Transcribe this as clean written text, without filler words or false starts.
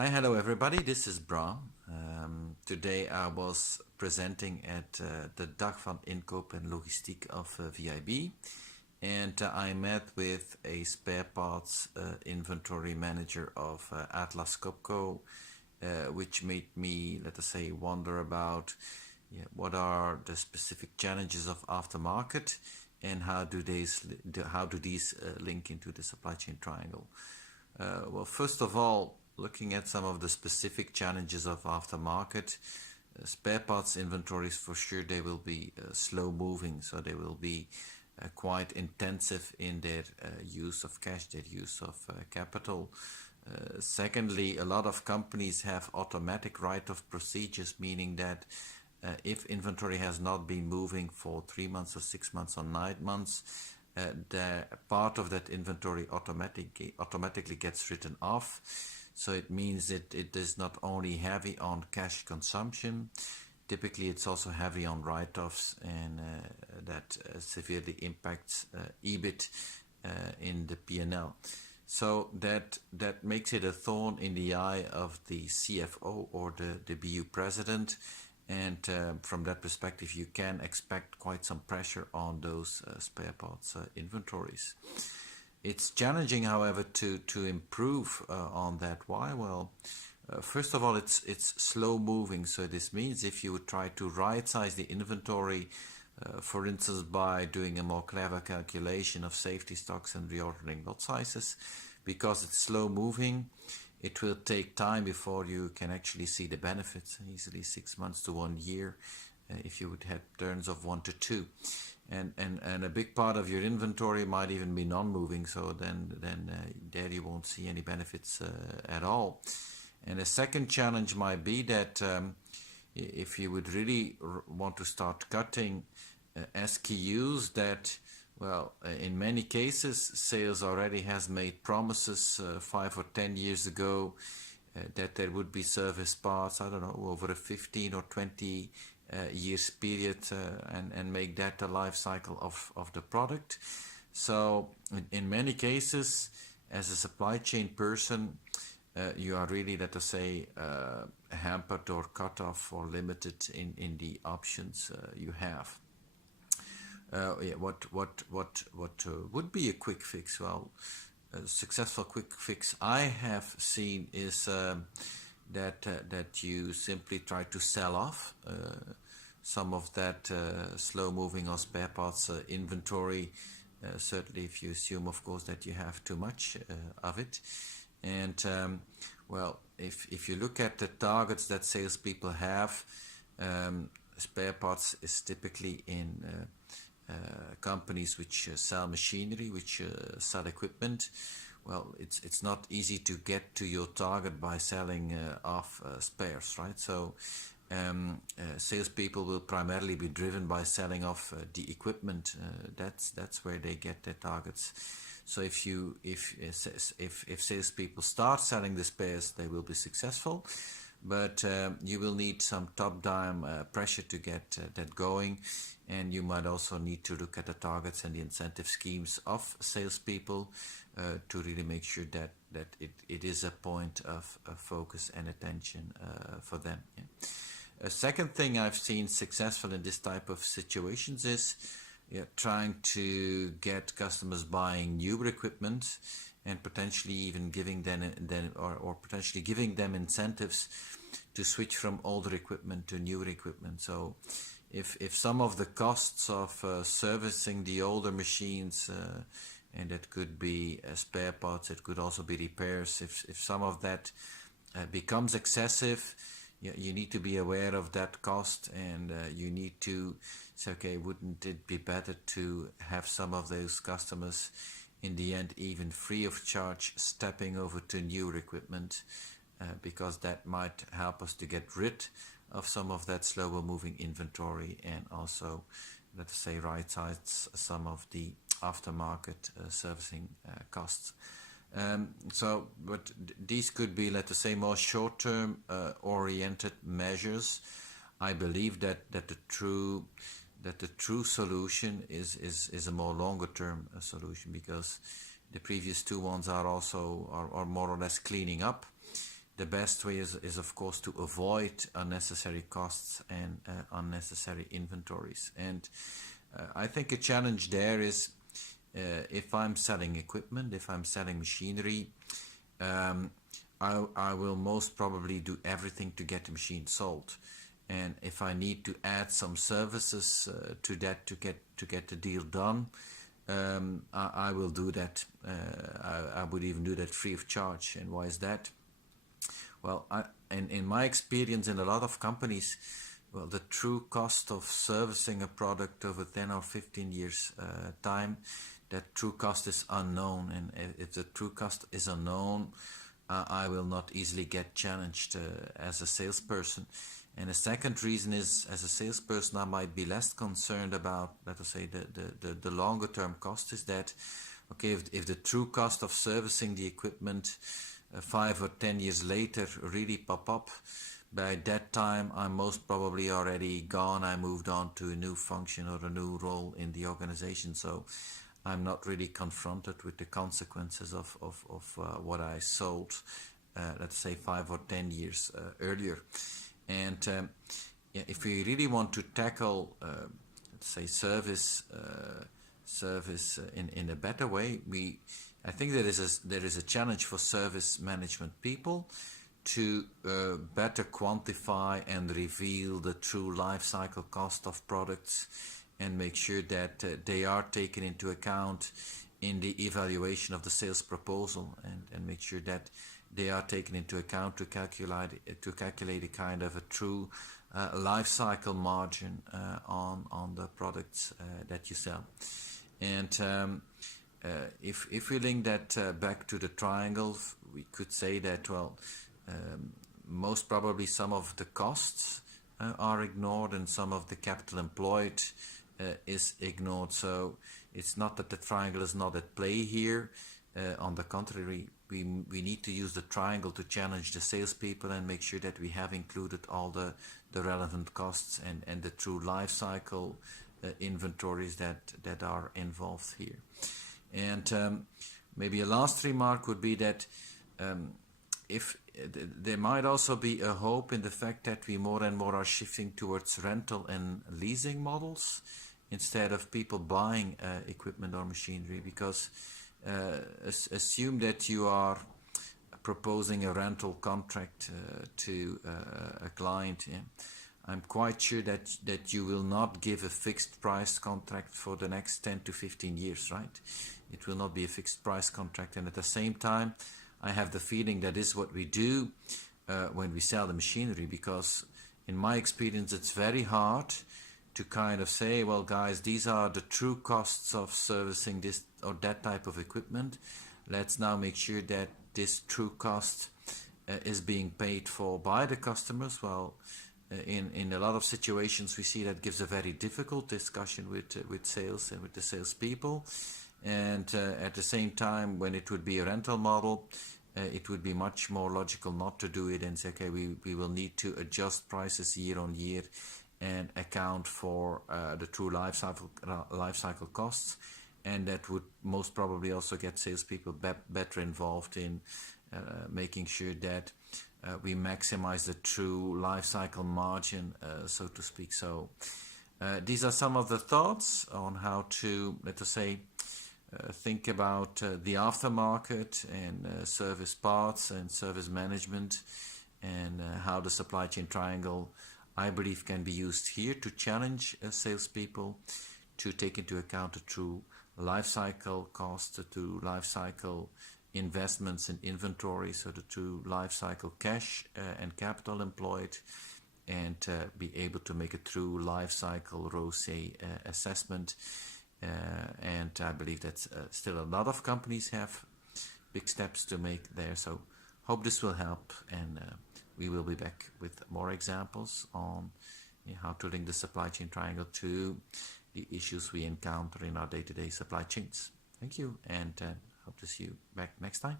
Hello everybody, this is Bram. Today I was presenting at the dag van inkoop en logistiek of VIB, and I met with a spare parts inventory manager of Atlas Copco, which made me, let us say, wonder about what are the specific challenges of aftermarket and how do these link into the supply chain triangle. Well, first of all, looking at some of the specific challenges of aftermarket, spare parts inventories, for sure they will be slow moving, so they will be quite intensive in their use of cash, their use of capital. Secondly, a lot of companies have automatic write-off procedures, meaning that if inventory has not been moving for 3 months or 6 months or 9 months, the part of that inventory automatically gets written off. So it means that it is not only heavy on cash consumption, typically it's also heavy on write-offs, and that severely impacts EBIT in the P&L. So that makes it a thorn in the eye of the CFO or the BU president, and from that perspective you can expect quite some pressure on those spare parts inventories. It's challenging, however, to improve on that. Why? Well, first of all, it's slow moving. So this means if you would try to right size the inventory, for instance, by doing a more clever calculation of safety stocks and reordering lot sizes, because it's slow moving, it will take time before you can actually see the benefits, easily 6 months to 1 year, if you would have turns of 1 to 2. And a big part of your inventory might even be non-moving, so then there you won't see any benefits at all. And a second challenge might be that if you would really want to start cutting SKUs that, well, in many cases sales already has made promises 5 or 10 years ago that there would be service parts, I don't know, over a 15 or 20 years period, and make that the life cycle of the product. So in many cases, as a supply chain person, you are really, let us say, hampered or cut off or limited in the options you have. What would be a quick fix? Well, a successful quick fix I have seen is that you simply try to sell off some of that slow moving or spare parts inventory, certainly if you assume, of course, that you have too much of it. And well, if you look at the targets that salespeople have, spare parts is typically in companies which sell machinery, which sell equipment. Well, it's not easy to get to your target by selling off spares, right? So salespeople will primarily be driven by selling off the equipment. That's where they get their targets. So if salespeople start selling the spares, they will be successful. But you will need some top-down pressure to get that going, and you might also need to look at the targets and the incentive schemes of salespeople to really make sure that it is a point of focus and attention for them. Yeah. A second thing I've seen successful in this type of situations is trying to get customers buying newer equipment, and potentially even giving them potentially giving them incentives to switch from older equipment to newer equipment. So if some of the costs of servicing the older machines, and that could be spare parts, it could also be repairs, if some of that becomes excessive, you need to be aware of that cost, and you need to say, okay, wouldn't it be better to have some of those customers in the end even free of charge stepping over to newer equipment, because that might help us to get rid of some of that slower moving inventory, and also, let's say, right size some of the aftermarket servicing costs. But these could be, let us say, more short-term oriented measures. I believe that the true solution is a more longer-term solution, because the previous two ones are more or less cleaning up. the best way is of course to avoid unnecessary costs and unnecessary inventories. And I think a challenge there is if I'm selling equipment, if I'm selling machinery, I will most probably do everything to get the machine sold. And if I need to add some services to that to get the deal done, I will do that. I would even do that free of charge. And why is that? Well, in my experience in a lot of companies, well, the true cost of servicing a product over 10 or 15 years time, that true cost is unknown. And if the true cost is unknown, I will not easily get challenged as a salesperson. And the second reason is, as a salesperson, I might be less concerned about, let us say, the longer term cost is that, okay, if the true cost of servicing the equipment 5 or 10 years later really pop up, by that time I'm most probably already gone. I moved on to a new function or a new role in the organization, so I'm not really confronted with the consequences of what I sold, let's say 5 or 10 years earlier. And yeah, if we really want to tackle, let's say, service in a better way, I think there is a challenge for service management people to better quantify and reveal the true life cycle cost of products, and make sure that they are taken into account in the evaluation of the sales proposal, and make sure that they are taken into account to calculate a kind of a true life cycle margin on the products that you sell. And if we link that back to the triangle, we could say that, well, most probably some of the costs are ignored and some of the capital employed is ignored. So it's not that the triangle is not at play here. On the contrary, we need to use the triangle to challenge the salespeople and make sure that we have included all the relevant costs and the true life cycle inventories that are involved here. And maybe a last remark would be that if there might also be a hope in the fact that we more and more are shifting towards rental and leasing models instead of people buying equipment or machinery, because assume that you are proposing a rental contract to a client. Yeah? I'm quite sure that you will not give a fixed price contract for the next 10 to 15 years, right? It will not be a fixed price contract. And at the same time, I have the feeling that is what we do when we sell the machinery, because in my experience, it's very hard to kind of say, well, guys, these are the true costs of servicing this or that type of equipment. Let's now make sure that this true cost is being paid for by the customers. Well, in a lot of situations, we see that gives a very difficult discussion with sales and with the salespeople. And at the same time, when it would be a rental model, it would be much more logical not to do it and say, okay, we will need to adjust prices year on year and account for the true life cycle costs. And that would most probably also get salespeople better involved in making sure that we maximize the true life cycle margin, so to speak. So these are some of the thoughts on how to, let us say, think about the aftermarket and service parts and service management, and how the supply chain triangle, I believe, can be used here to challenge salespeople to take into account the true life cycle cost, the true life cycle investments in inventory, so the true life cycle cash and capital employed, and be able to make a true life cycle ROCE assessment. And I believe that still a lot of companies have big steps to make there. So hope this will help, and we will be back with more examples on how to link the supply chain triangle to the issues we encounter in our day-to-day supply chains. Thank you, and hope to see you back next time.